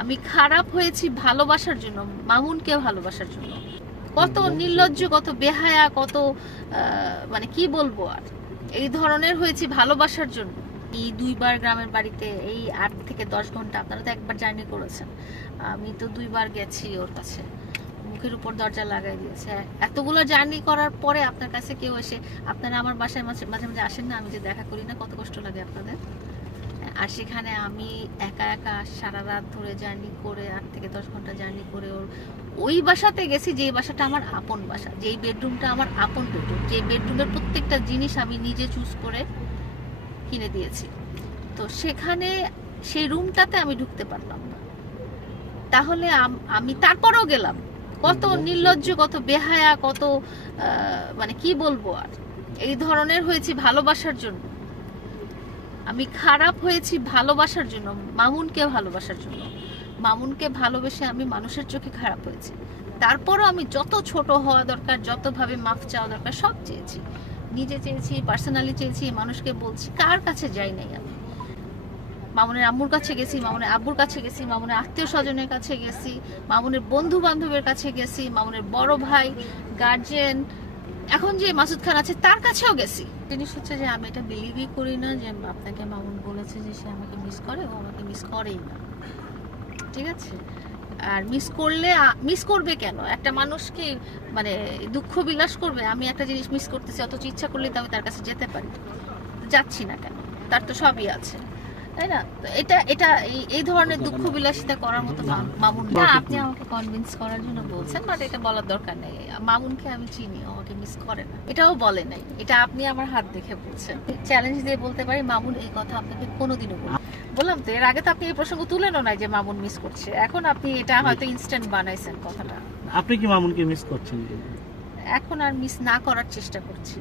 আমি খারাপ হয়েছি ভালোবাসার জন্য মামুনকে ভালোবাসার জন্য। কত নির্লজ্জ কত বেহায়া কত মানে কি বলব আর? এই ধরনের হয়েছি ভালোবাসার জন্য। এই দুইবার গ্রামের বাড়িতে এই আট থেকে দশ ঘণ্টা আপনারা তো একবার জার্নি করেছেন। আমি তো দুইবার গেছি ওর কাছে। মুখের উপর দরজা লাগাই দিয়েছে। এতগুলো জার্নি করার পরে আপনার কাছে কেউ এসে আপনারা আমার বাসায় মাঝে মাঝে মাঝে আসেন না? আমি যে দেখা করি না কত কষ্ট লাগে আপনাদের? আর সেখানে আমি একা একা সারা রাত ধরে জার্নি করে আট থেকে দশ ঘণ্টা জার্নি করে ওর ওই বাসাতে গেছি যেই বাসাটা আমার আপন বাসা যেই বেডরুমটা আমার আপন বেডরুম যে বেডরুমের প্রত্যেকটা জিনিস আমি নিজে চুজ করে কিনে দিয়েছি। তো সেখানে সেই রুমটাতে আমি ঢুকতে পারলাম না। তাহলে আমি তারপরেও গেলাম। কত নির্লজ্জ কত বেহায়া কত মানে কি বলব আর? এই ধরনের হয়েছি ভালোবাসার জন্য। আমি খারাপ হয়েছি ভালোবাসার জন্য, মামুনকে ভালোবাসার জন্য। মামুনকে ভালোবেসে আমি মানুষের চোখে খারাপ হয়েছি। তারপরও আমি যত ছোট হওয়া দরকার, যতভাবে মাফ চাওয়া দরকার, সব চেয়েছি। নিজে চেয়েছি পার্সোনালি চেয়েছি, মানুষকে বলছি, কার কাছে যাই নাই আমি? মামুনের আম্মুর কাছে গেছি, মামুনের আব্বুর কাছে গেছি, মামুনের আত্মীয় স্বজনের কাছে গেছি, মামুনের বন্ধু বান্ধবের কাছে গেছি, মামুনের বড় ভাই গার্জেন এখন যে মাসুদ খান আছে, তার কাছেও গেছি। জিনিস হচ্ছে যে আমি এটা বিলিভই করি না যে আপনাকে মামুন বলেছে যে সে আমাকে মিস করে ও আমাকে মিস করেই না। ঠিক আছে? আর মিস করলে মিস করবে কেন? একটা মানুষকে মানে দুঃখ বিলাস করবে? আমি একটা জিনিস মিস করতেছি, অথচ ইচ্ছা করলে তো আমি তার কাছে যেতে পারি। যাচ্ছি না কেন? তার তো সবই আছে। তাই না? এটা এটা এই- এই ধরনের দুঃখ বিলাসিতা করার মতো মামুন না। আপনি আমাকে কনভিন্স করার জন্য বলছেন বাট এটা বলার দরকার নেই। মামুনকে আমি চিনি আমাকে মিস করে না। এটাও বলে নাই। এটা আপনি আমার হাত দেখে বলছেন। চ্যালেঞ্জ দিয়ে বলতে পারি মামুন এই কথা আপনাকে কোনোদিনও বলে বললাম তো এর আগে তো আপনি এই প্রসঙ্গ তুলেনও নাই যে মামুন মিস করছে। এখন আপনি এটা হয়তো ইনস্ট্যান্ট বানাইছেন কথাটা। আপনি কি মামুনকে মিস করছেন? এখন আর মিস না করার চেষ্টা করছি।